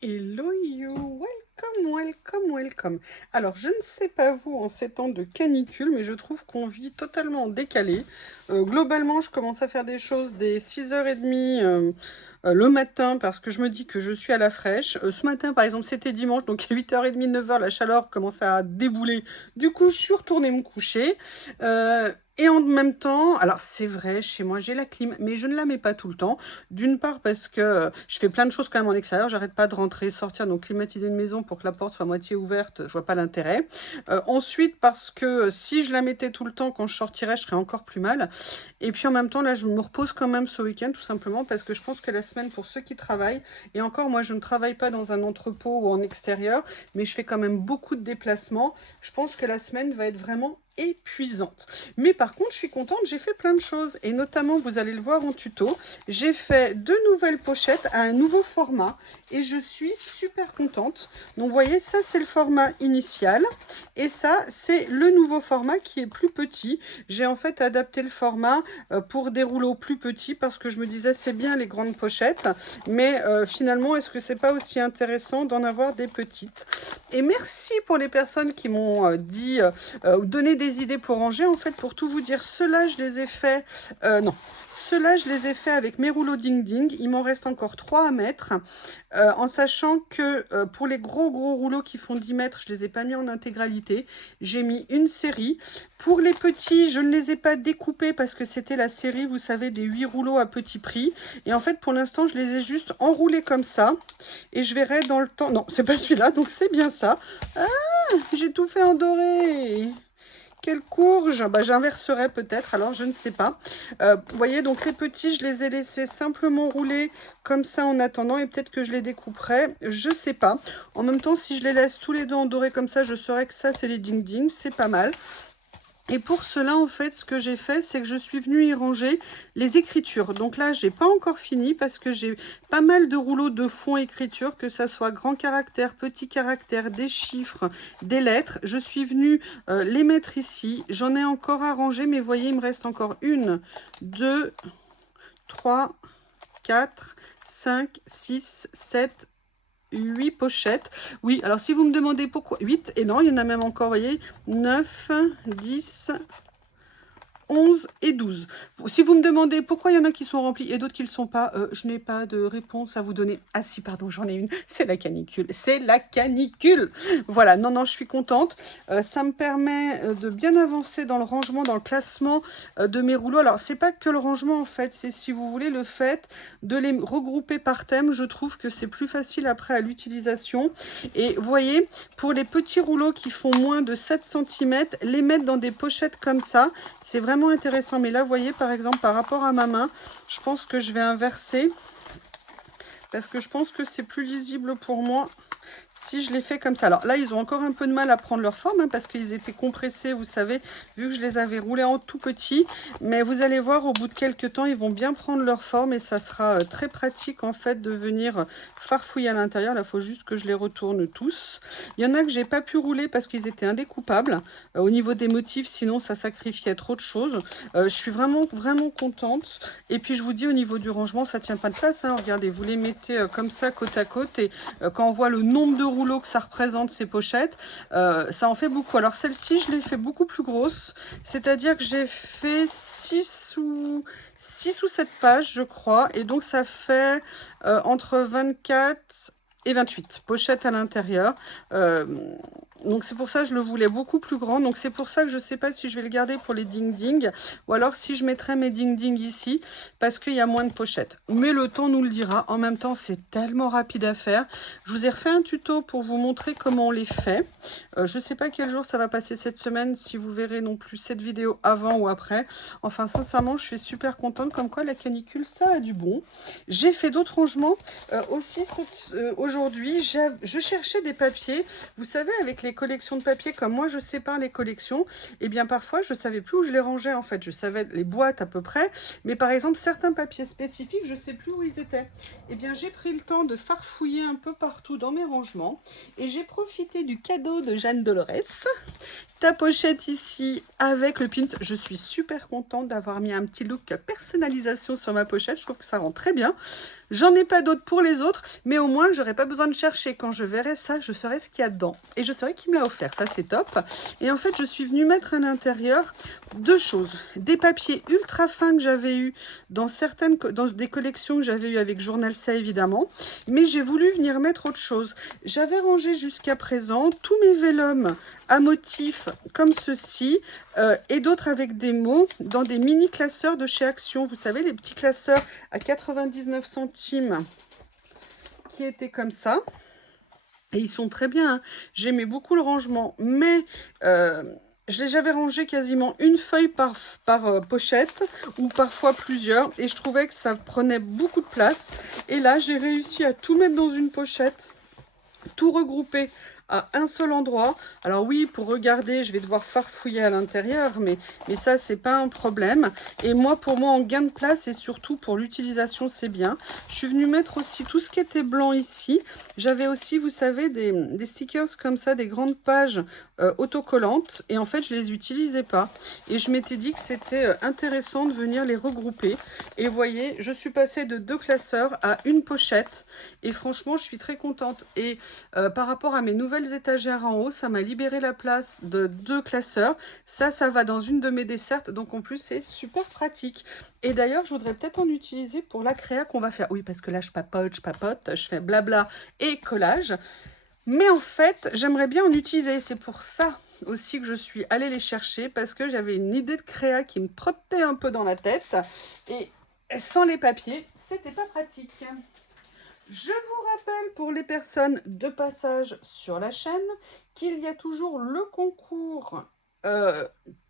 Hello you, welcome, welcome, welcome. Alors, je ne sais pas vous en ces temps de canicule, mais je trouve qu'on vit totalement en décalé. Globalement, je commence à faire des choses dès 6h30 le matin parce que je me dis que je suis à la fraîche. Ce matin, par exemple, c'était dimanche, donc à 8h30, 9h, la chaleur commence à débouler. Du coup, je suis retournée me coucher. Et en même temps, alors c'est vrai, chez moi j'ai la clim, mais je ne la mets pas tout le temps. D'une part parce que je fais plein de choses quand même en extérieur, j'arrête pas de rentrer, sortir, donc climatiser une maison pour que la porte soit à moitié ouverte, je vois pas l'intérêt. Ensuite parce que si je la mettais tout le temps, quand je sortirais, je serais encore plus mal. Et puis en même temps, là, je me repose quand même ce week-end, tout simplement parce que je pense que la semaine, pour ceux qui travaillent, et encore, moi, je ne travaille pas dans un entrepôt ou en extérieur, mais je fais quand même beaucoup de déplacements. Je pense que la semaine va être vraiment épuisante. Mais par contre, je suis contente, j'ai fait plein de choses. Et notamment, vous allez le voir en tuto, j'ai fait 2 nouvelles pochettes à un nouveau format. Et je suis super contente. Donc, vous voyez, ça, c'est le format initial. Et ça, c'est le nouveau format qui est plus petit. J'ai en fait adapté le format pour des rouleaux plus petits parce que je me disais, c'est bien les grandes pochettes. Mais finalement, est-ce que c'est pas aussi intéressant d'en avoir des petites? Et merci pour les personnes qui m'ont dit ou donné des idées pour ranger. En fait, pour tout vous dire, ceux-là, je les ai faits... non. Ceux-là, je les ai faits avec mes rouleaux Ding Ding. Il m'en reste encore 3 à mettre. En sachant que pour les gros rouleaux qui font 10 mètres, je ne les ai pas mis en intégralité. J'ai mis une série. Pour les petits, je ne les ai pas découpés parce que c'était la série, vous savez, des 8 rouleaux à petit prix. Et en fait, pour l'instant, je les ai juste enroulés comme ça. Et je verrai dans le temps... Non, c'est pas celui-là, donc c'est bien ça. Ah, j'ai tout fait en doré. Quelle courge! Bah, j'inverserai peut-être, alors je ne sais pas. Vous voyez, donc les petits, je les ai laissés simplement rouler comme ça en attendant, et peut-être que je les découperai, je sais pas. En même temps, si je les laisse tous les deux en doré comme ça, je saurais que ça, c'est les Ding Ding, c'est pas mal. Et pour cela, en fait, ce que j'ai fait, c'est que je suis venue y ranger les écritures. Donc là, j'ai pas encore fini parce que j'ai pas mal de rouleaux de fond écriture, que ça soit grand caractère, petit caractère, des chiffres, des lettres. Je suis venue les mettre ici. J'en ai encore à ranger, mais vous voyez, il me reste encore 1, 2, 3, 4, 5, 6, 7, 8 pochettes. Oui, alors si vous me demandez pourquoi 8, et non, il y en a même encore, vous voyez, 9, 10, 11 et 12. Si vous me demandez pourquoi il y en a qui sont remplis et d'autres qui ne le sont pas, je n'ai pas de réponse à vous donner. Ah si, pardon, j'en ai une. C'est la canicule. C'est la canicule. Voilà, non, non, je suis contente. Ça me permet de bien avancer dans le rangement, dans le classement de mes rouleaux. Alors, c'est pas que le rangement, en fait. C'est, si vous voulez, le fait de les regrouper par thème. Je trouve que c'est plus facile après à l'utilisation. Et vous voyez, pour les petits rouleaux qui font moins de 7 cm, les mettre dans des pochettes comme ça, c'est vraiment intéressant. Mais là, vous voyez, par exemple, par rapport à ma main, je pense que je vais inverser parce que je pense que c'est plus lisible pour moi si je les fais comme ça. Alors là, ils ont encore un peu de mal à prendre leur forme parce qu'ils étaient compressés, vous savez, vu que je les avais roulés en tout petit. Mais vous allez voir, au bout de quelques temps, ils vont bien prendre leur forme et ça sera très pratique en fait de venir farfouiller à l'intérieur. Là, il faut juste que je les retourne tous. Il y en a que j'ai pas pu rouler parce qu'ils étaient indécoupables au niveau des motifs, sinon ça sacrifiait trop de choses. Je suis vraiment, vraiment contente. Et puis je vous dis, au niveau du rangement, ça tient pas de place. Regardez, vous les mettez comme ça, côte à côte, et quand on voit le nombre de rouleaux que ça représente ces pochettes, ça en fait beaucoup. Alors celle-ci, je l'ai fait beaucoup plus grosse, c'est-à-dire que j'ai fait 6 ou 7 pages, je crois, et donc ça fait entre 24 et 28 pochettes à l'intérieur. Donc c'est pour ça que je le voulais beaucoup plus grand. Donc c'est pour ça que je ne sais pas si je vais le garder pour les Ding Ding ou alors si je mettrai mes Ding Ding ici parce qu'il y a moins de pochettes. Mais le temps nous le dira. En même temps, c'est tellement rapide à faire. Je vous ai refait un tuto pour vous montrer comment on les fait. Je ne sais pas quel jour ça va passer cette semaine, si vous verrez non plus cette vidéo avant ou après. Enfin, sincèrement, je suis super contente. Comme quoi, la canicule, ça a du bon. J'ai fait d'autres rangements aussi aujourd'hui. Je cherchais des papiers. Vous savez, avec les collections de papier, comme moi, je sépare les collections. Et bien, parfois, je ne savais plus où je les rangeais, en fait. Je savais les boîtes à peu près. Mais par exemple, certains papiers spécifiques, je ne sais plus où ils étaient. Et bien, j'ai pris le temps de farfouiller un peu partout dans mes rangements. Et j'ai profité du cadeau de Jeanne Dolores. Ta pochette ici avec le pins. Je suis super contente d'avoir mis un petit look personnalisation sur ma pochette. Je trouve que ça rend très bien. J'en ai pas d'autres pour les autres, mais au moins, j'aurais pas besoin de chercher. Quand je verrai ça, je saurai ce qu'il y a dedans. Et je saurai qui me l'a offert. Ça, c'est top. Et en fait, je suis venue mettre à l'intérieur deux choses. Des papiers ultra fins que j'avais eu dans des collections que j'avais eu avec Journal Ça, évidemment. Mais j'ai voulu venir mettre autre chose. J'avais rangé jusqu'à présent tous mes vélums à motifs comme ceci et d'autres avec des mots dans des mini classeurs de chez Action. Vous savez, les petits classeurs à 99 centimes qui étaient comme ça. Et ils sont très bien, hein. J'aimais beaucoup le rangement, mais j'avais rangé quasiment une feuille par pochette, ou parfois plusieurs, et je trouvais que ça prenait beaucoup de place. Et là, j'ai réussi à tout mettre dans une pochette, tout regrouper à un seul endroit. Alors oui, pour regarder, je vais devoir farfouiller à l'intérieur, mais ça, c'est pas un problème. Et moi, pour moi, en gain de place et surtout pour l'utilisation, c'est bien. Je suis venue mettre aussi tout ce qui était blanc ici. J'avais aussi, vous savez, des stickers comme ça, des grandes pages autocollantes. Et en fait, je les utilisais pas. Et je m'étais dit que c'était intéressant de venir les regrouper. Et vous voyez, je suis passée de 2 classeurs à une pochette. Et franchement, je suis très contente. Et par rapport à mes nouvelles étagères en haut, ça m'a libéré la place de 2 classeurs. Ça va dans une de mes dessertes. Donc en plus, c'est super pratique. Et d'ailleurs, je voudrais peut-être en utiliser pour la créa qu'on va faire. Oui, parce que là, je papote, je fais blabla et collage. Mais en fait, j'aimerais bien en utiliser. C'est pour ça aussi que je suis allée les chercher, parce que j'avais une idée de créa qui me trottait un peu dans la tête. Et sans les papiers, c'était pas pratique. Je vous rappelle, pour les personnes de passage sur la chaîne, qu'il y a toujours le concours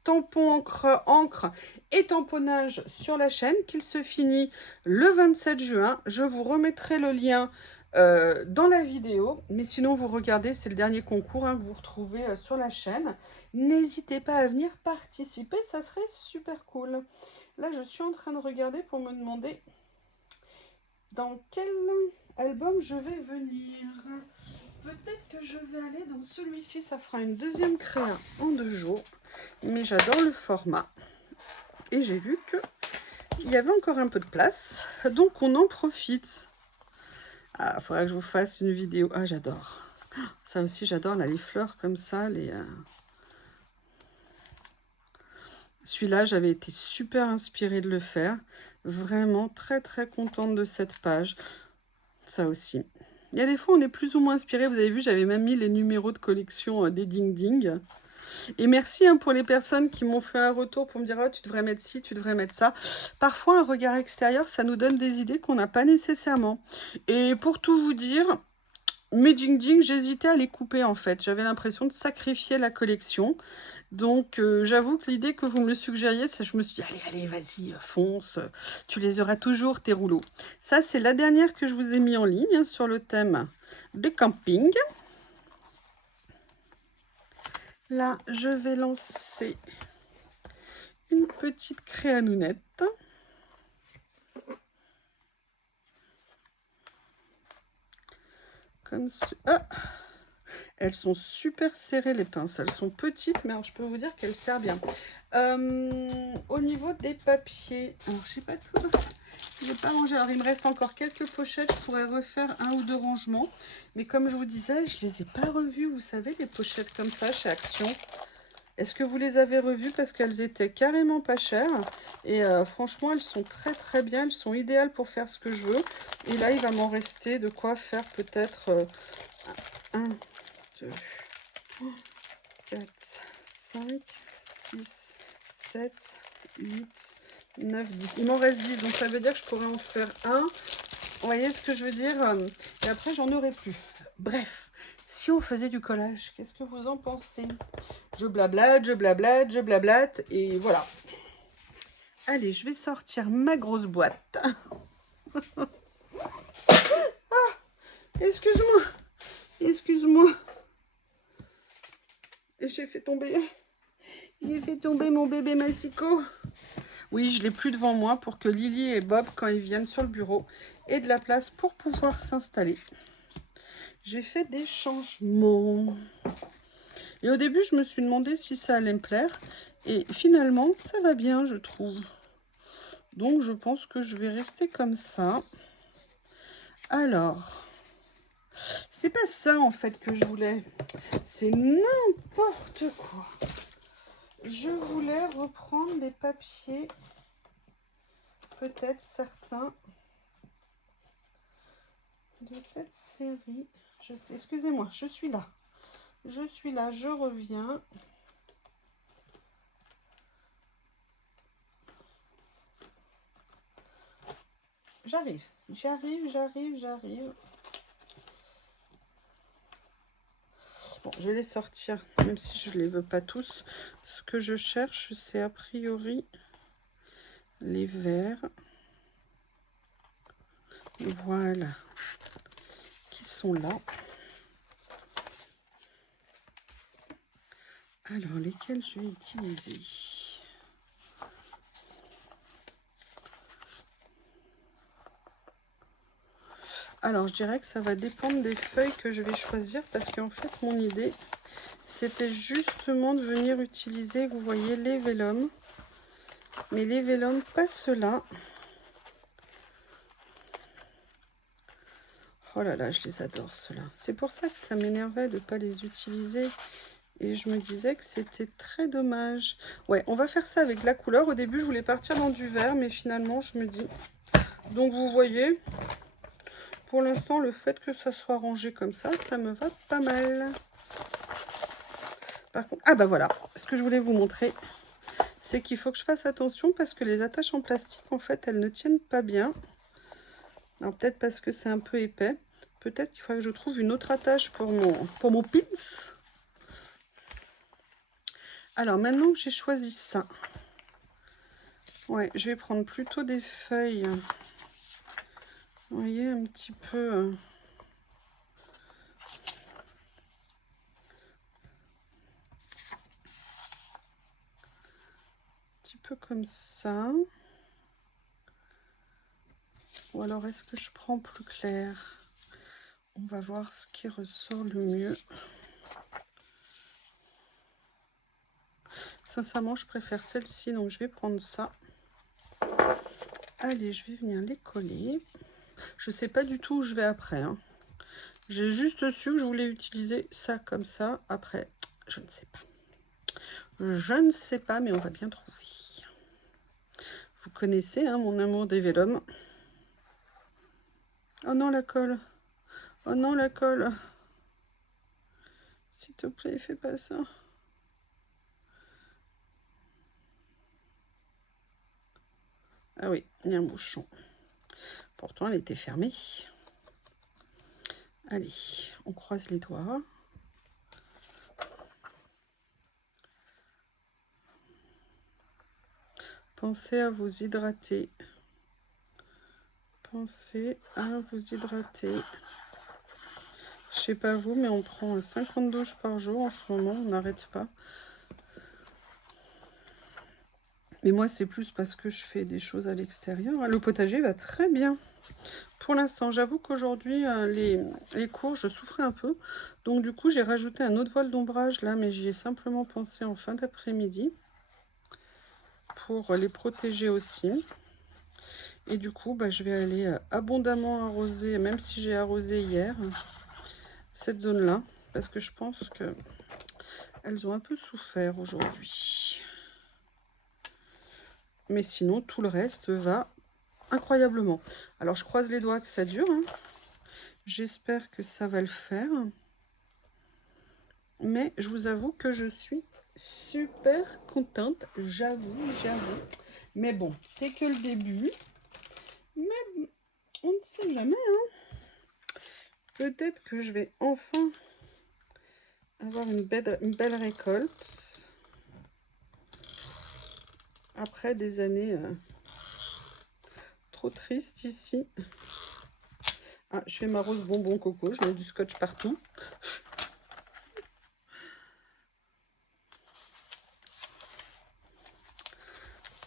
tampon encre et tamponnage sur la chaîne, qu'il se finit le 27 juin. Je vous remettrai le lien dans la vidéo, mais sinon vous regardez, c'est le dernier concours que vous retrouvez sur la chaîne. N'hésitez pas à venir participer, ça serait super cool. Là, je suis en train de regarder pour me demander dans quel album je vais venir. Peut-être que je vais aller dans celui-ci, ça fera une deuxième créa en 2 jours. Mais j'adore le format. Et j'ai vu qu'il y avait encore un peu de place, donc on en profite. Ah, il faudrait que je vous fasse une vidéo. Ah, j'adore. Ça aussi, j'adore, là, les fleurs comme ça. Celui-là, j'avais été super inspirée de le faire. Vraiment très, très contente de cette page. Ça aussi. Il y a des fois, on est plus ou moins inspiré. Vous avez vu, j'avais même mis les numéros de collection des Ding Ding. Et merci pour les personnes qui m'ont fait un retour pour me dire oh, tu devrais mettre ci, tu devrais mettre ça. Parfois, un regard extérieur, ça nous donne des idées qu'on n'a pas nécessairement. Et pour tout vous dire, mes Ding Ding, j'hésitais à les couper en fait. J'avais l'impression de sacrifier la collection. Donc, j'avoue que l'idée que vous me le suggériez, je me suis dit, allez, vas-y, fonce, tu les auras toujours, tes rouleaux. Ça, c'est la dernière que je vous ai mis en ligne sur le thème des campings. Là, je vais lancer une petite créanounette. Comme ça. Ah, elles sont super serrées, les pinces. Elles sont petites, mais alors, je peux vous dire qu'elles servent bien. Au niveau des papiers, alors je sais pas tout, j'ai pas rangé. Alors il me reste encore quelques pochettes, je pourrais refaire 1 ou 2 rangements, mais comme je vous disais, je les ai pas revues. Vous savez, les pochettes comme ça chez Action, est-ce que vous les avez revues? Parce qu'elles étaient carrément pas chères et franchement elles sont très très bien, elles sont idéales pour faire ce que je veux. Et là il va m'en rester de quoi faire peut-être 1, 2, 4, 5, 6, 7, 8, 9, 10. Il m'en reste 10, donc ça veut dire que je pourrais en faire un. Vous voyez ce que je veux dire? Et après, j'en aurai plus. Bref, si on faisait du collage, qu'est-ce que vous en pensez? Je blablate, et voilà. Allez, je vais sortir ma grosse boîte. Ah, excuse-moi. Excuse-moi. Et j'ai fait tomber mon bébé Massico. Oui, je l'ai plus devant moi pour que Lily et Bob, quand ils viennent sur le bureau, aient de la place pour pouvoir s'installer. J'ai fait des changements. Et au début, je me suis demandé si ça allait me plaire. Et finalement, ça va bien, je trouve. Donc, je pense que je vais rester comme ça. Alors, c'est pas ça en fait que je voulais. C'est n'importe quoi. Je voulais reprendre les papiers, peut-être certains, de cette série. Je sais, excusez-moi, je suis là. Je suis là, je reviens. J'arrive. Bon, je vais les sortir, même si je ne les veux pas tous. Ce que je cherche, c'est a priori les verts. Voilà. Qui sont là. Alors, lesquels je vais utiliser? Alors, je dirais que ça va dépendre des feuilles que je vais choisir parce qu'en fait, mon idée, c'était justement de venir utiliser, vous voyez, les vélums. Mais les vélums, pas ceux-là. Oh là là, je les adore, ceux-là. C'est pour ça que ça m'énervait de ne pas les utiliser. Et je me disais que c'était très dommage. Ouais, on va faire ça avec la couleur. Au début, je voulais partir dans du vert, mais finalement, je me dis... Donc, vous voyez... Pour l'instant, le fait que ça soit rangé comme ça me va pas mal. Par contre, ah bah voilà, ce que je voulais vous montrer, c'est qu'il faut que je fasse attention parce que les attaches en plastique, en fait, elles ne tiennent pas bien. Alors peut-être parce que c'est un peu épais. Peut-être qu'il faudrait que je trouve une autre attache pour mon pins. Alors maintenant que j'ai choisi ça, ouais, je vais prendre plutôt des feuilles. Vous voyez, un petit peu... comme ça. Ou alors est-ce que je prends plus clair? On va voir ce qui ressort le mieux. Sincèrement, je préfère celle-ci, donc je vais prendre ça. Allez, je vais venir les coller. Je sais pas du tout où je vais après, hein. J'ai juste su que je voulais utiliser ça comme ça. Après, je ne sais pas. Je ne sais pas, mais on va bien trouver. Vous connaissez hein, mon amour des vélums. Oh non, la colle. Oh non, la colle. S'il te plaît, fais pas ça. Ah oui, il y a un bouchon. Pourtant, elle était fermée. Allez, on croise les doigts. Pensez à vous hydrater. Pensez à vous hydrater. Je sais pas vous, mais on prend 50 douches par jour en ce moment, on n'arrête pas. Mais moi, c'est plus parce que je fais des choses à l'extérieur. Le potager va très bien. Pour l'instant, j'avoue qu'aujourd'hui, les cours, je souffrais un peu. Donc du coup, j'ai rajouté un autre voile d'ombrage là, mais j'y ai simplement pensé en fin d'après-midi pour les protéger aussi. Et du coup, bah, je vais aller abondamment arroser, même si j'ai arrosé hier, cette zone-là, parce que je pense que elles ont un peu souffert aujourd'hui. Mais sinon, tout le reste va incroyablement. Alors, je croise les doigts que ça dure. Hein. J'espère que ça va le faire. Mais je vous avoue que je suis super contente. J'avoue. Mais bon, c'est que le début. Mais on ne sait jamais. Hein. Peut-être que je vais enfin avoir une belle récolte. Après des années trop tristes ici. Ah, je fais ma rose bonbon coco. Je mets du scotch partout.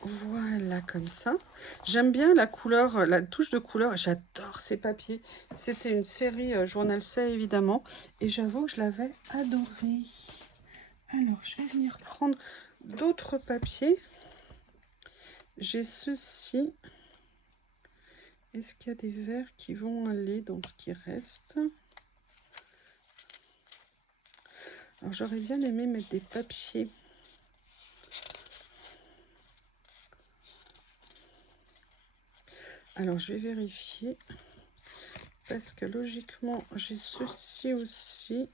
Voilà, comme ça. J'aime bien la couleur, la touche de couleur. J'adore ces papiers. C'était une série Journal C, évidemment. Et j'avoue que je l'avais adoré. Alors, je vais venir prendre d'autres papiers. J'ai ceci. Est-ce qu'il y a des verres qui vont aller dans ce qui reste? Alors j'aurais bien aimé mettre des papiers. Alors je vais vérifier. Parce que logiquement j'ai ceci aussi.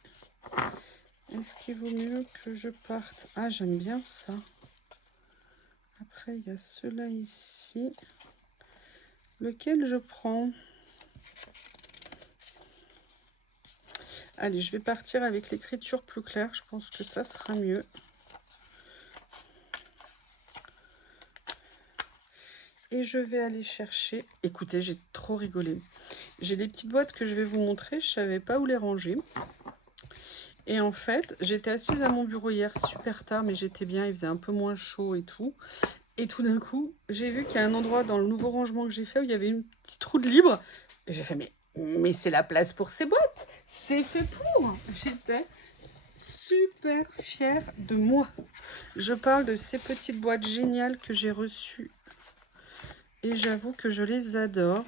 Est-ce qu'il vaut mieux que je parte? Ah, j'aime bien ça. Après il y a ceux-là ici. Lequel je prends? Allez, je vais partir avec l'écriture plus claire. Je pense que ça sera mieux. Et je vais aller chercher... Écoutez, j'ai trop rigolé. J'ai des petites boîtes que je vais vous montrer. Je ne savais pas où les ranger. Et en fait, j'étais assise à mon bureau hier super tard, mais j'étais bien. Il faisait un peu moins chaud et tout. Et tout d'un coup, j'ai vu qu'il y a un endroit dans le nouveau rangement que j'ai fait où il y avait une petite roue de libre. Et j'ai fait, mais c'est la place pour ces boîtes. C'est fait pour. J'étais super fière de moi. Je parle de ces petites boîtes géniales que j'ai reçues. Et j'avoue que je les adore.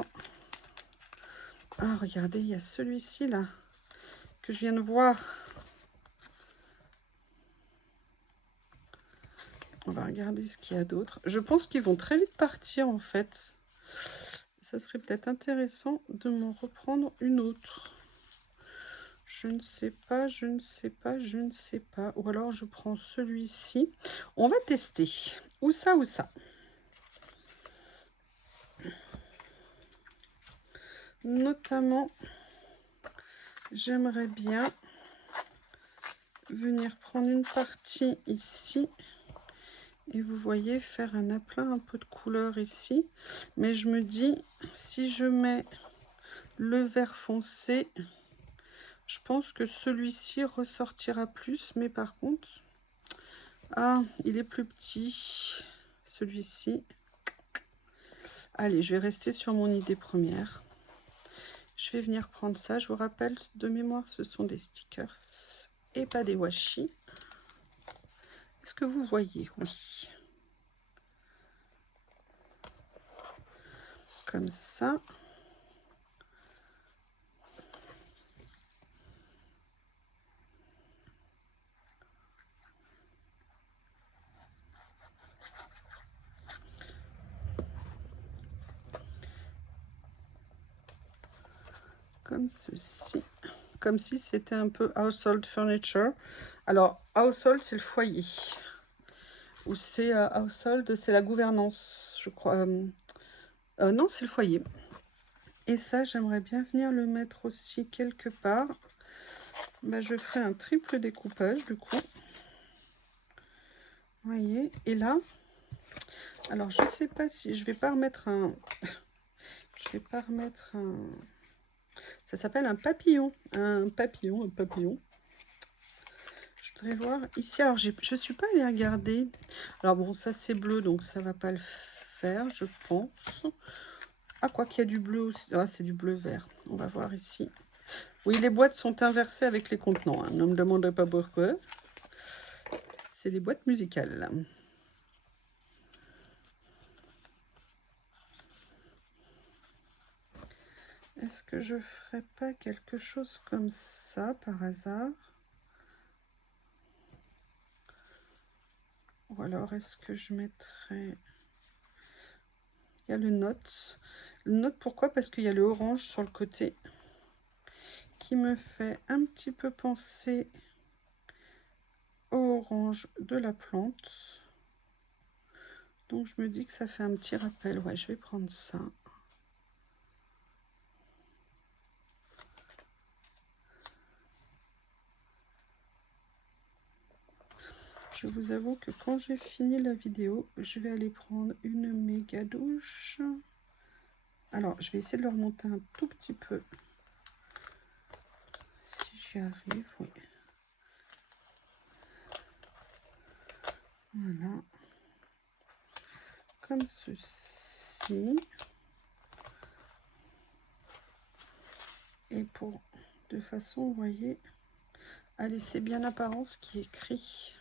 Ah, regardez, il y a celui-ci là, que je viens de voir. On va regarder ce qu'il y a d'autre. Je pense qu'ils vont très vite partir en fait. Ça serait peut-être intéressant de m'en reprendre une autre. Je ne sais pas, je ne sais pas, je ne sais pas. Ou alors je prends celui-ci. On va tester. Ou ça, ou ça. Notamment, j'aimerais bien venir prendre une partie ici. Et vous voyez, faire un aplat, un peu de couleur ici. Mais je me dis, si je mets le vert foncé, je pense que celui-ci ressortira plus. Mais par contre, ah, il est plus petit, celui-ci. Allez, je vais rester sur mon idée première. Je vais venir prendre ça. Je vous rappelle, de mémoire, ce sont des stickers et pas des washi. Est-ce que vous voyez? Oui. Comme ça. Comme ceci. Comme si c'était un peu household furniture. Alors, household, c'est le foyer. Ou c'est household, c'est la gouvernance, je crois. Non, c'est le foyer. Et ça, j'aimerais bien venir le mettre aussi quelque part. Bah, je ferai un triple découpage du coup. Vous voyez, et là, alors je sais pas si je vais pas remettre un... Je vais pas remettre un... Ça s'appelle un papillon. Un papillon, un papillon. Je voudrais voir ici. Alors, je suis pas allée regarder. Alors bon, ça c'est bleu, donc ça va pas le faire, je pense. Ah, quoi qu'il y a du bleu aussi. Ah, c'est du bleu vert. On va voir ici. Oui, les boîtes sont inversées avec les contenants. Hein. Ne me demandez pas pourquoi. C'est les boîtes musicales. Est-ce que je ferais pas quelque chose comme ça par hasard? Ou alors est-ce que je mettrais... Il y a le note. Le note, pourquoi? Parce qu'il y a le orange sur le côté qui me fait un petit peu penser au orange de la plante. Donc je me dis que ça fait un petit rappel. Ouais, je vais prendre ça. Je vous avoue que quand j'ai fini la vidéo, je vais aller prendre une méga douche. Alors, je vais essayer de le remonter un tout petit peu. Si j'y arrive, oui. Voilà. Comme ceci. Et pour, de façon, vous voyez, à laisser bien apparent ce qui est écrit.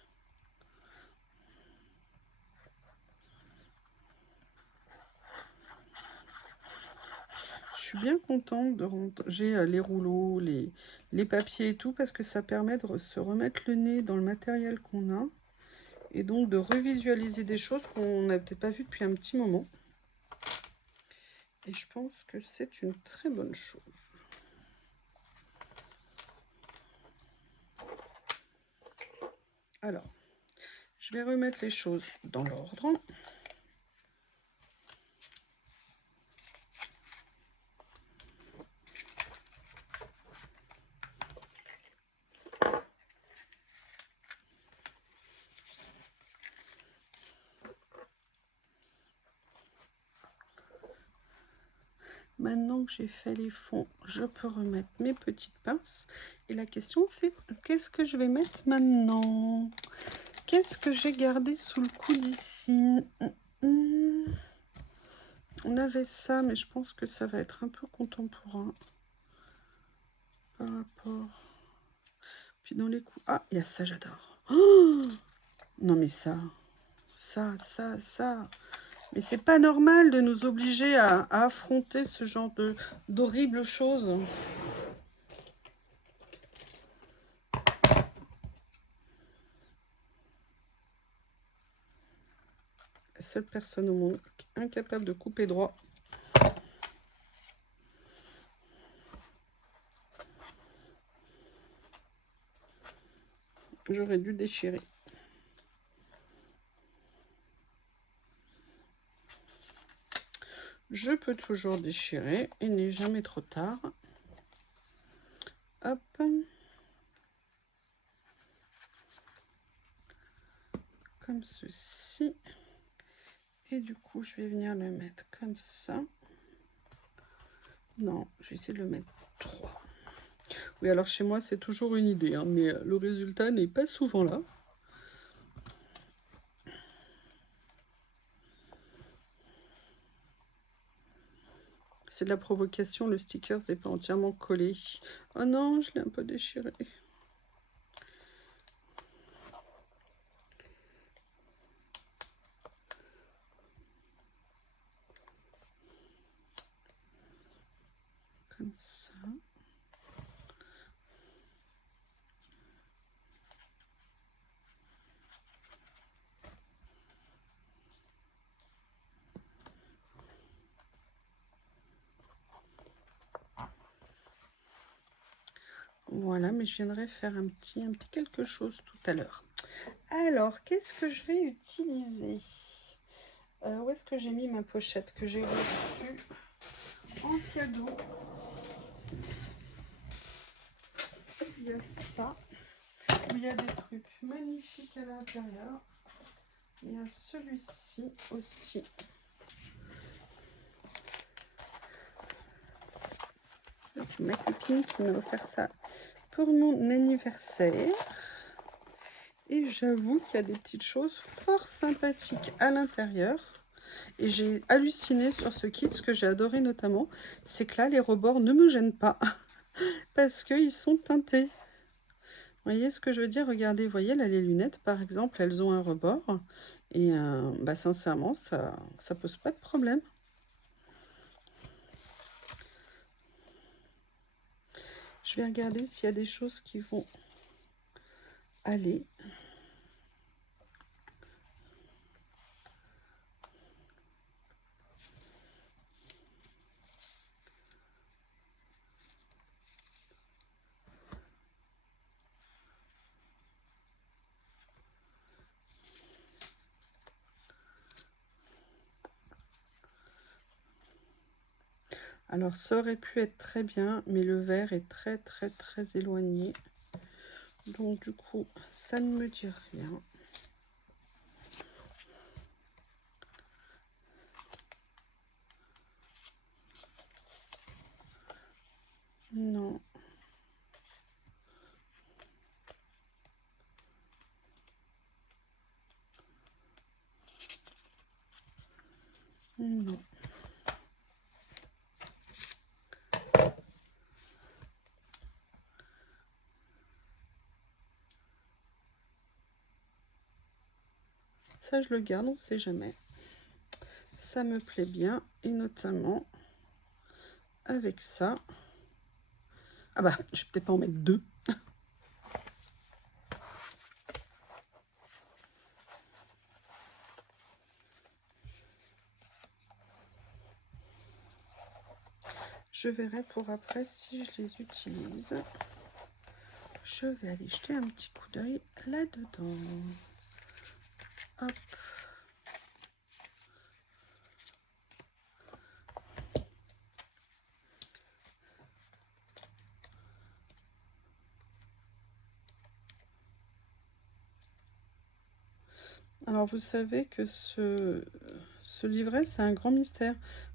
suis bien contente de ranger les rouleaux, les papiers et tout, parce que ça permet de se remettre le nez dans le matériel qu'on a, et donc de revisualiser des choses qu'on n'a peut-être pas vues depuis un petit moment. Et je pense que c'est une très bonne chose. Alors, je vais remettre les choses dans l'ordre. Maintenant que j'ai fait les fonds, je peux remettre mes petites pinces. Et la question, c'est qu'est-ce que je vais mettre maintenant? Qu'est-ce que j'ai gardé sous le coude ici? On avait ça, mais je pense que ça va être un peu contemporain par rapport... Puis dans les coups... Ah, il y a ça, j'adore. Oh, non, mais ça... Mais c'est pas normal de nous obliger à affronter ce genre d'horribles choses. La seule personne au monde incapable de couper droit. J'aurais dû déchirer. Je peux toujours déchirer, il n'est jamais trop tard. Hop. Comme ceci. Et du coup, je vais venir le mettre comme ça. Non, je vais essayer de le mettre 3. Oui, alors chez moi, c'est toujours une idée, hein, mais le résultat n'est pas souvent là. C'est de la provocation, le sticker n'est pas entièrement collé. Oh non, je l'ai un peu déchiré. Comme ça. Voilà, mais je viendrai faire un petit quelque chose tout à l'heure. Alors, qu'est-ce que je vais utiliser? Où est-ce que j'ai mis ma pochette que j'ai reçue en cadeau? Il y a ça. Il y a des trucs magnifiques à l'intérieur. Il y a celui-ci aussi. C'est ma copine qui m'a offert ça pour mon anniversaire. Et j'avoue qu'il y a des petites choses fort sympathiques à l'intérieur. Et j'ai halluciné sur ce kit. Ce que j'ai adoré notamment, c'est que là, les rebords ne me gênent pas. Parce qu'ils sont teintés. Vous voyez ce que je veux dire? Regardez, vous voyez là, les lunettes, par exemple, elles ont un rebord. Et bah, sincèrement, ça pose pas de problème. Je vais regarder s'il y a des choses qui vont aller. Alors, ça aurait pu être très bien, mais le vert est très éloigné. Donc, du coup, ça ne me dit rien. Non. Non. Ça, je le garde, on ne sait jamais. Ça me plaît bien, et notamment avec ça. Ah bah, je vais peut-être pas en mettre 2. Je verrai pour après si je les utilise. Je vais aller jeter un petit coup d'œil là-dedans. Hop. Alors, vous savez que ce livret, c'est un grand mystère.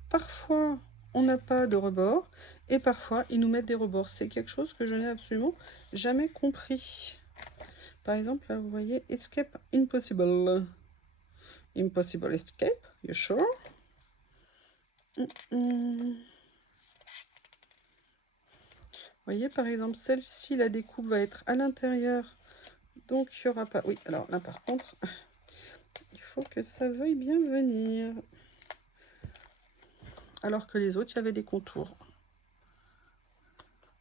Parfois, on n'a pas de rebord, et parfois, ils nous mettent des rebords. C'est quelque chose que je n'ai absolument jamais compris. Par exemple, là, vous voyez, Escape Impossible. Impossible Escape, you sure? Vous voyez, par exemple, celle-ci, la découpe va être à l'intérieur. Donc, il n'y aura pas... Oui, alors là, par contre, il faut que ça veuille bien venir. Alors que les autres, il y avait des contours.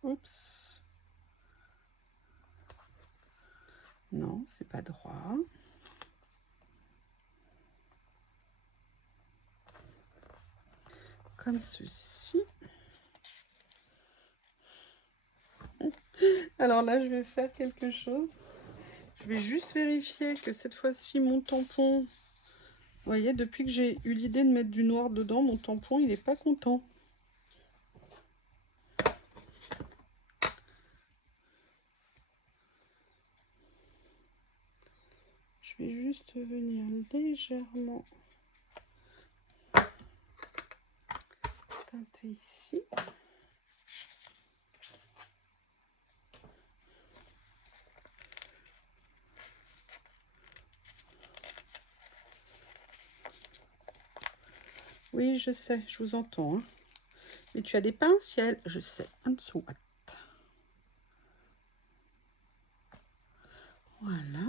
Oups. Non, c'est pas droit. Comme ceci. Alors là, je vais faire quelque chose. Je vais juste vérifier que cette fois-ci, mon tampon... Vous voyez, depuis que j'ai eu l'idée de mettre du noir dedans, mon tampon, il n'est pas content. Je vais juste venir légèrement teinter ici. Oui, je sais, je vous entends. Hein. Mais tu as des pinces, Yael? Je sais, en dessous. Voilà.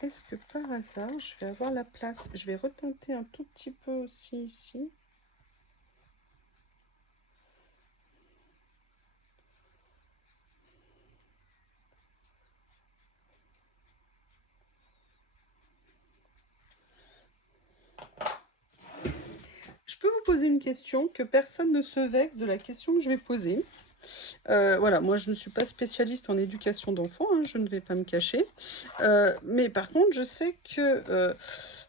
Est-ce que par hasard, je vais avoir la place? Je vais reteinter un tout petit peu aussi ici. Je peux vous poser une question, que personne ne se vexe de la question que je vais poser. Voilà, moi je ne suis pas spécialiste en éducation d'enfants, hein, je ne vais pas me cacher. Mais par contre, je sais que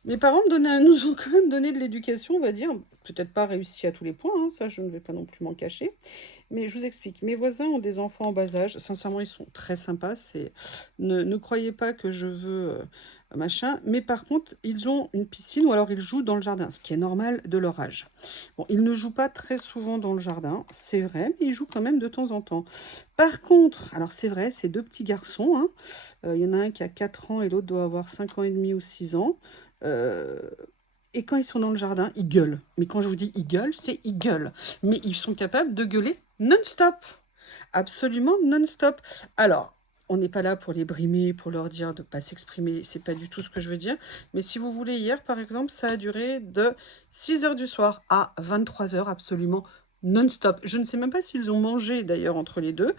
mes parents nous ont quand même donné de l'éducation, on va dire, peut-être pas réussi à tous les points, hein, ça je ne vais pas non plus m'en cacher. Mais je vous explique, mes voisins ont des enfants en bas âge, sincèrement ils sont très sympas, ne croyez pas que je veux machin, mais par contre ils ont une piscine ou alors ils jouent dans le jardin, ce qui est normal de leur âge. Bon, ils ne jouent pas très souvent dans le jardin, c'est vrai, mais ils jouent quand même de temps en temps. Par contre, alors c'est vrai, c'est 2 petits garçons, hein, il y en a un qui a 4 ans et l'autre doit avoir 5 ans et demi ou 6 ans. Et quand ils sont dans le jardin, ils gueulent. Mais quand je vous dis ils gueulent, c'est ils gueulent. Mais ils sont capables de gueuler non-stop. Absolument non-stop. Alors, on n'est pas là pour les brimer, pour leur dire de ne pas s'exprimer. C'est pas du tout ce que je veux dire. Mais si vous voulez, hier, par exemple, ça a duré de 6 h du soir à 23 h, absolument non-stop. Je ne sais même pas s'ils ont mangé d'ailleurs entre les deux.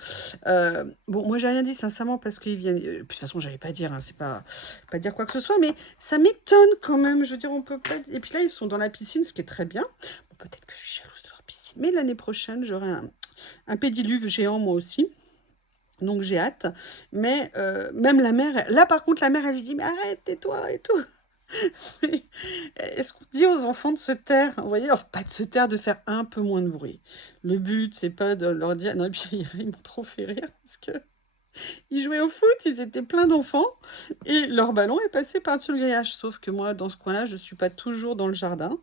Bon, moi j'ai rien dit sincèrement parce qu'ils viennent. De toute façon, j'allais pas dire, hein, c'est pas dire quoi que ce soit, mais ça m'étonne quand même. Je veux dire, on peut pas. Et puis là, ils sont dans la piscine, ce qui est très bien. Bon, peut-être que je suis jalouse de leur piscine, mais l'année prochaine, j'aurai un pédiluve géant moi aussi. Donc j'ai hâte. Mais même la mère, là par contre, la mère, elle lui dit, mais arrête, tais-toi et tout. Est-ce qu'on dit aux enfants de se taire? Vous voyez, enfin, pas de se taire, de faire un peu moins de bruit. Le but, c'est pas de leur dire... Non, et puis ils m'ont trop fait rire parce que ils jouaient au foot, ils étaient pleins d'enfants et leur ballon est passé par-dessus le grillage. Sauf que moi, dans ce coin-là, je suis pas toujours dans le jardin.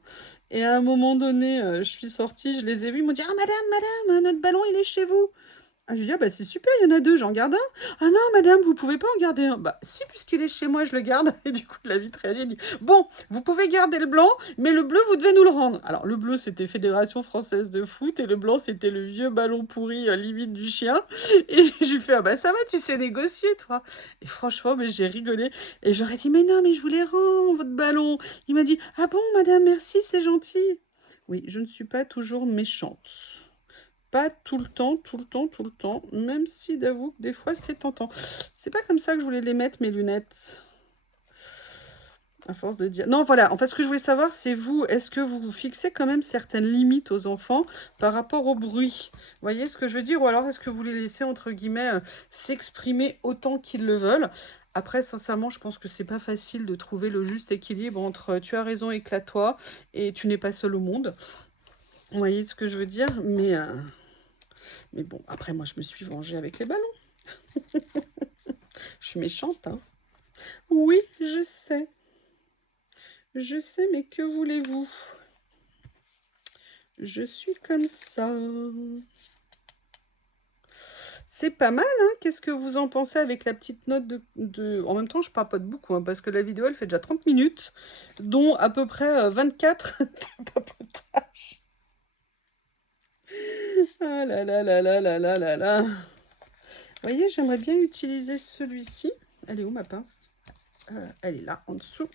Et à un moment donné, je suis sortie, je les ai vus, ils m'ont dit: «Ah madame, madame, notre ballon, il est chez vous!» Ah, je lui dis: «Ah bah, c'est super, il y en a 2, j'en garde un?» «Ah non madame, vous pouvez pas en garder un». «Bah si, puisqu'il est chez moi, je le garde» et du coup, la vitre réagit, elle dit: «Bon, vous pouvez garder le blanc, mais le bleu, vous devez nous le rendre». Alors le bleu, c'était Fédération française de foot et le blanc, c'était le vieux ballon pourri, limite du chien et je lui fais: «Ah bah ça va, tu sais négocier toi» et franchement, mais j'ai rigolé et j'aurais dit: «Mais non, mais je vous les rends, votre ballon». Il m'a dit: «Ah bon madame, merci, c'est gentil». Oui, je ne suis pas toujours méchante. Pas tout le temps, tout le temps, tout le temps, même si d'avoue que des fois c'est tentant. C'est pas comme ça que je voulais les mettre mes lunettes, à force de dire non voilà, en fait ce que je voulais savoir c'est vous, est-ce que vous vous fixez quand même certaines limites aux enfants par rapport au bruit? Vous voyez ce que je veux dire? Ou alors est-ce que vous les laissez entre guillemets, «s'exprimer autant qu'ils le veulent»? Après sincèrement, je pense que c'est pas facile de trouver le juste équilibre entre, «Tu as raison, éclate-toi» et «Tu n'es pas seul au monde». Vous voyez ce que je veux dire? Mais bon, après moi je me suis vengée avec les ballons. Je suis méchante, hein. Oui, je sais, mais que voulez-vous? Je suis comme ça. C'est pas mal, hein? Qu'est-ce que vous en pensez avec la petite note En même temps, je papote beaucoup, hein, parce que la vidéo, elle fait déjà 30 minutes, dont à peu près 24 de papotage. Ah là là là là là là là là. Vous voyez, j'aimerais bien utiliser celui-ci. Elle est où ma pince? Elle est là, en dessous.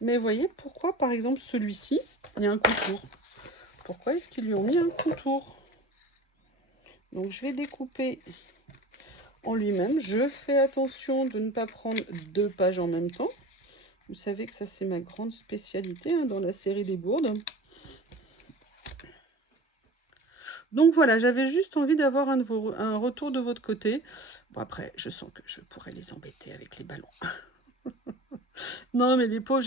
Mais voyez, pourquoi par exemple celui-ci, il y a un contour? Pourquoi est-ce qu'ils lui ont mis un contour? Donc je vais découper en lui-même. Je fais attention de ne pas prendre 2 pages en même temps. Vous savez que ça c'est ma grande spécialité, hein, dans la série des bourdes. Donc voilà, j'avais juste envie d'avoir un retour de votre côté. Bon après, je sens que je pourrais les embêter avec les ballons. Non mais les pauvres,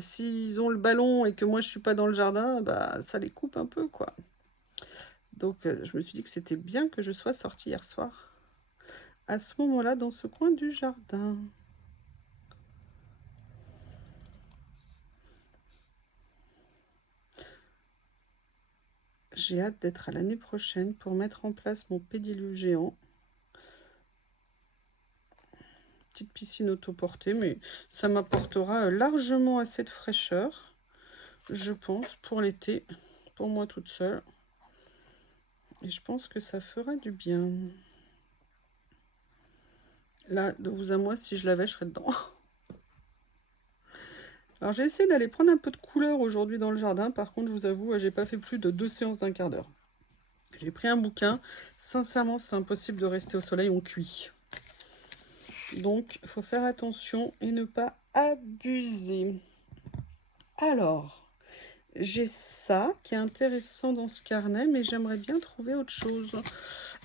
s'ils ont le ballon et que moi je suis pas dans le jardin, bah ça les coupe un peu quoi. Donc je me suis dit que c'était bien que je sois sortie hier soir, à ce moment-là, dans ce coin du jardin. J'ai hâte d'être à l'année prochaine pour mettre en place mon pédiluve géant. Petite piscine autoportée, mais ça m'apportera largement assez de fraîcheur, je pense, pour l'été, pour moi toute seule. Et je pense que ça fera du bien. Là, de vous à moi, si je l'avais, je serais dedans. Alors j'ai essayé d'aller prendre un peu de couleur aujourd'hui dans le jardin. Par contre, je vous avoue, j'ai pas fait plus de 2 séances d'un quart d'heure. J'ai pris un bouquin. Sincèrement, c'est impossible de rester au soleil, on cuit. Donc, il faut faire attention et ne pas abuser. Alors, j'ai ça qui est intéressant dans ce carnet, mais j'aimerais bien trouver autre chose.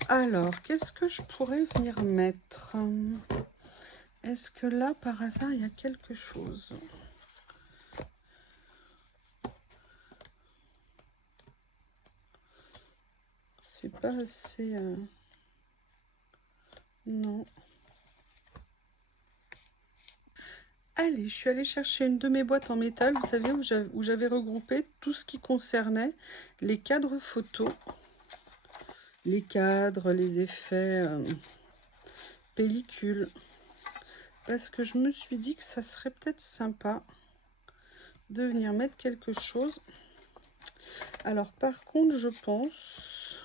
Alors, qu'est-ce que je pourrais venir mettre? Est-ce que là, par hasard, il y a quelque chose? C'est pas assez... Non. Allez, je suis allée chercher une de mes boîtes en métal, vous savez, où j'avais regroupé tout ce qui concernait les cadres photos. Les cadres, les effets pellicules. Parce que je me suis dit que ça serait peut-être sympa de venir mettre quelque chose. Alors par contre, je pense...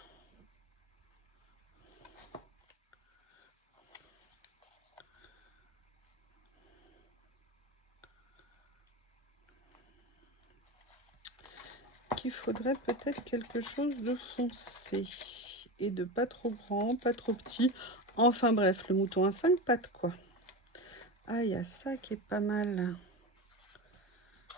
qu'il faudrait peut-être quelque chose de foncé. Et de pas trop grand, pas trop petit. Enfin bref, le mouton à 5 pattes, quoi. Ah, il y a ça qui est pas mal.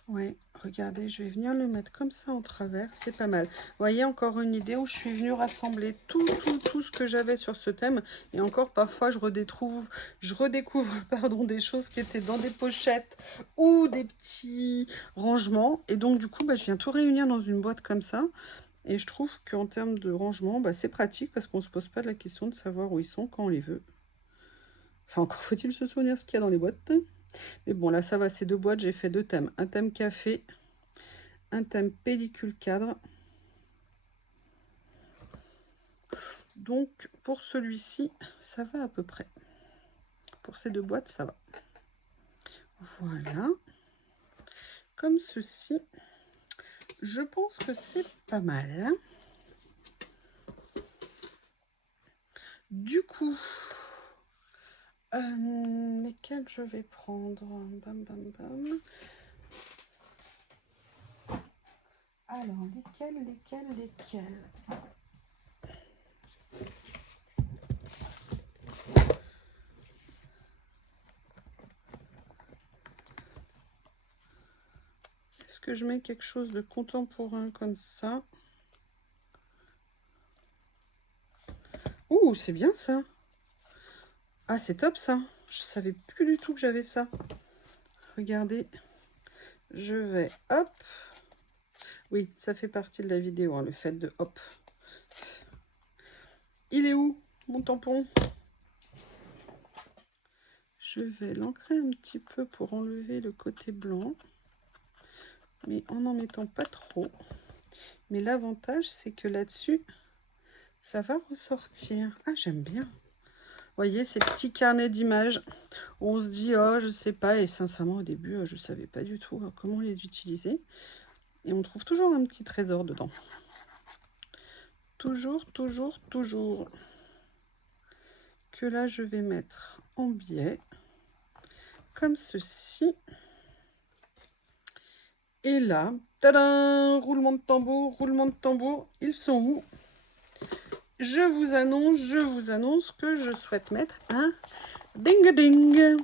Ouais, regardez, je vais venir le mettre comme ça en travers, c'est pas mal. Vous voyez, encore une idée où je suis venue rassembler tout ce que j'avais sur ce thème. Et encore, parfois, je redécouvre pardon, des choses qui étaient dans des pochettes ou des petits rangements. Et donc, du coup, bah, je viens tout réunir dans une boîte comme ça. Et je trouve qu'en termes de rangement, bah, c'est pratique parce qu'on ne se pose pas la question de savoir où ils sont quand on les veut. Enfin, encore faut-il se souvenir ce qu'il y a dans les boîtes. Mais bon, là, ça va, ces 2 boîtes, j'ai fait 2 thèmes. Un thème café, un thème pellicule cadre. Donc, pour celui-ci, ça va à peu près. Pour ces 2 boîtes, ça va. Voilà. Comme ceci. Je pense que c'est pas mal. Du coup, lesquels je vais prendre? Bam, bam, bam. Alors, lesquels? Est-ce que je mets quelque chose de contemporain comme ça? Ouh, c'est bien ça. Ah, c'est top ça. Je savais plus du tout que j'avais ça. Regardez. Je vais hop. Oui, ça fait partie de la vidéo, hein, le fait de hop. Il est où, mon tampon? Je vais l'ancrer un petit peu pour enlever le côté blanc. Mais en n'en mettant pas trop. Mais l'avantage, c'est que là-dessus, ça va ressortir. Ah, j'aime bien. Vous voyez, ces petits carnets d'images où on se dit, oh, je sais pas. Et sincèrement, au début, je savais pas du tout comment les utiliser. Et on trouve toujours un petit trésor dedans. Toujours. Que là, je vais mettre en biais. Comme ceci. Et là, tadam, roulement de tambour. Ils sont où? Je vous annonce que je souhaite mettre un ding-ding.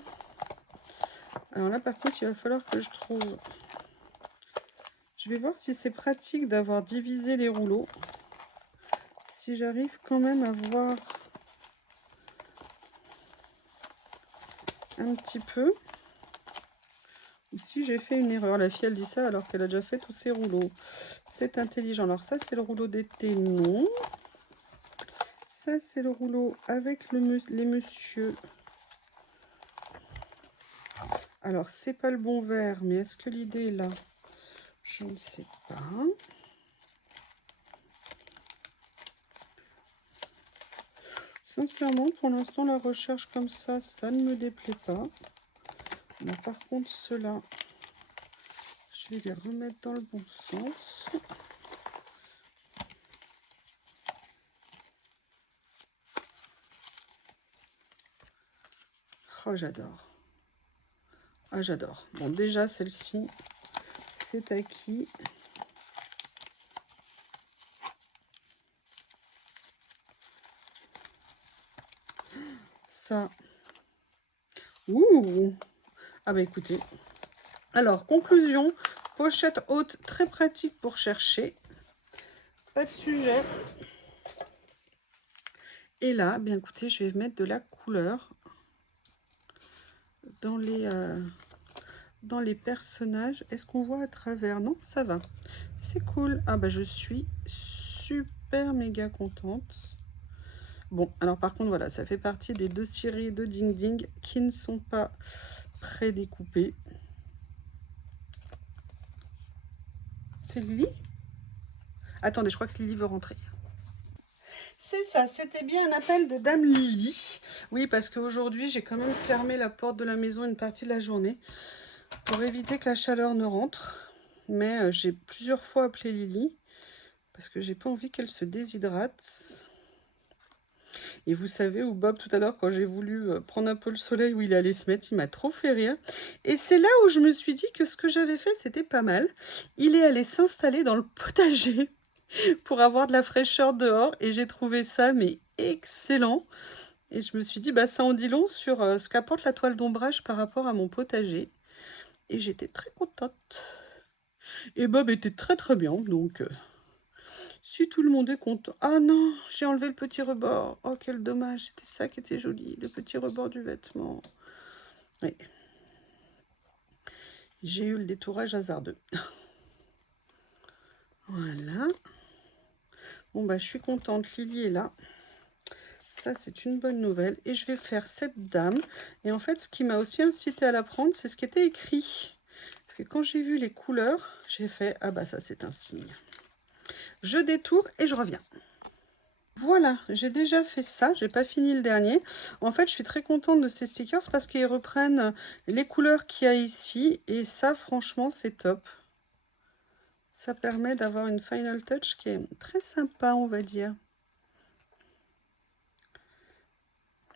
Alors là, par contre, il va falloir que je trouve... Je vais voir si c'est pratique d'avoir divisé les rouleaux. Si j'arrive quand même à voir un petit peu. Ou si j'ai fait une erreur. La fille, elle dit ça alors qu'elle a déjà fait tous ses rouleaux. C'est intelligent. Alors ça, c'est le rouleau d'été, non. Ça, c'est le rouleau avec les messieurs. Alors, c'est pas le bon vert, mais est-ce que l'idée est là? Je ne sais pas. Sincèrement, pour l'instant, la recherche comme ça ne me déplaît pas. Mais par contre, ceux-là, je vais les remettre dans le bon sens. Oh, j'adore. Ah, j'adore. Bon, déjà, celle-ci, c'est acquis. Ça. Ouh! Ah bah écoutez. Alors, conclusion. Pochette haute, très pratique pour chercher. Pas de sujet. Et là, bien écoutez, je vais mettre de la couleur dans les personnages. Est-ce qu'on voit à travers? Non, ça va. C'est cool. Ah bah je suis super méga contente. Bon, alors par contre, voilà, ça fait partie des 2 séries de Ding Ding qui ne sont pas prédécoupées. C'est Lily? Attendez, je crois que Lily veut rentrer. C'est ça, c'était bien un appel de Dame Lily. Oui, parce qu'aujourd'hui, j'ai quand même fermé la porte de la maison une partie de la journée pour éviter que la chaleur ne rentre. Mais j'ai plusieurs fois appelé Lily parce que j'ai pas envie qu'elle se déshydrate. Et vous savez, où Bob, tout à l'heure, quand j'ai voulu prendre un peu le soleil où il allait se mettre, il m'a trop fait rire. Et c'est là où je me suis dit que ce que j'avais fait, c'était pas mal. Il est allé s'installer dans le potager pour avoir de la fraîcheur dehors. Et j'ai trouvé ça, mais excellent. Et je me suis dit, bah ça en dit long sur ce qu'apporte la toile d'ombrage par rapport à mon potager. Et j'étais très contente. Et Bob était très très bien, donc... si tout le monde est content... Ah non, j'ai enlevé le petit rebord. Oh, quel dommage, c'était ça qui était joli, le petit rebord du vêtement. Oui. J'ai eu le détourage hasardeux. Voilà. Bon, bah, je suis contente, Lily est là. Ça, c'est une bonne nouvelle. Et je vais faire cette dame. Et en fait, ce qui m'a aussi incité à la prendre, c'est ce qui était écrit. Parce que quand j'ai vu les couleurs, j'ai fait, ah bah ça, c'est un signe. Je détourne et je reviens. Voilà, j'ai déjà fait ça, j'ai pas fini le dernier. En fait, je suis très contente de ces stickers parce qu'ils reprennent les couleurs qu'il y a ici et ça, franchement, c'est top. Ça permet d'avoir une final touch qui est très sympa, on va dire.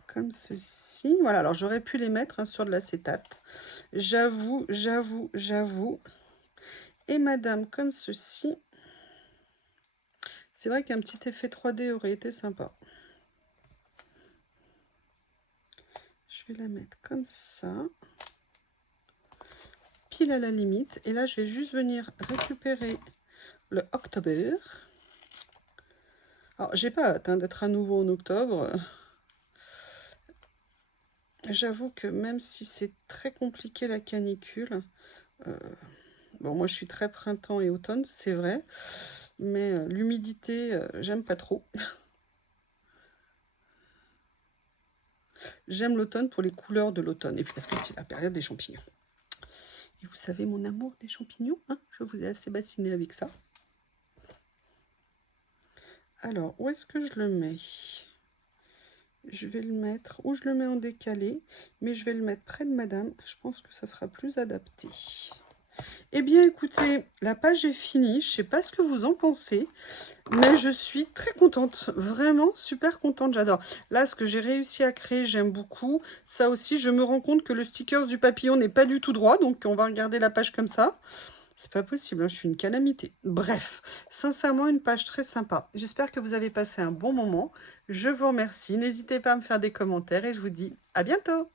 Comme ceci. Voilà, alors j'aurais pu les mettre hein, sur de l'acétate. J'avoue, j'avoue, j'avoue. Et madame, comme ceci. C'est vrai qu'un petit effet 3D aurait été sympa. Je vais la mettre comme ça. Pile à la limite. Et là, je vais juste venir récupérer le October. Alors, j'ai pas hâte hein, d'être à nouveau en octobre. J'avoue que même si c'est très compliqué la canicule, bon, moi je suis très printemps et automne, c'est vrai, mais l'humidité, j'aime pas trop. J'aime l'automne pour les couleurs de l'automne, et puis parce que c'est la période des champignons. Et vous savez mon amour des champignons, hein, je vous ai assez bassiné avec ça. Alors, où est-ce que je le mets? Je vais le mettre, ou je le mets en décalé, mais je vais le mettre près de madame. Je pense que ça sera plus adapté. Eh bien, écoutez, la page est finie. Je ne sais pas ce que vous en pensez, mais je suis très contente. Vraiment super contente, j'adore. Là, ce que j'ai réussi à créer, j'aime beaucoup. Ça aussi, je me rends compte que le sticker du papillon n'est pas du tout droit, donc on va regarder la page comme ça. C'est pas possible, hein, je suis une calamité. Bref, sincèrement, une page très sympa. J'espère que vous avez passé un bon moment. Je vous remercie. N'hésitez pas à me faire des commentaires et je vous dis à bientôt.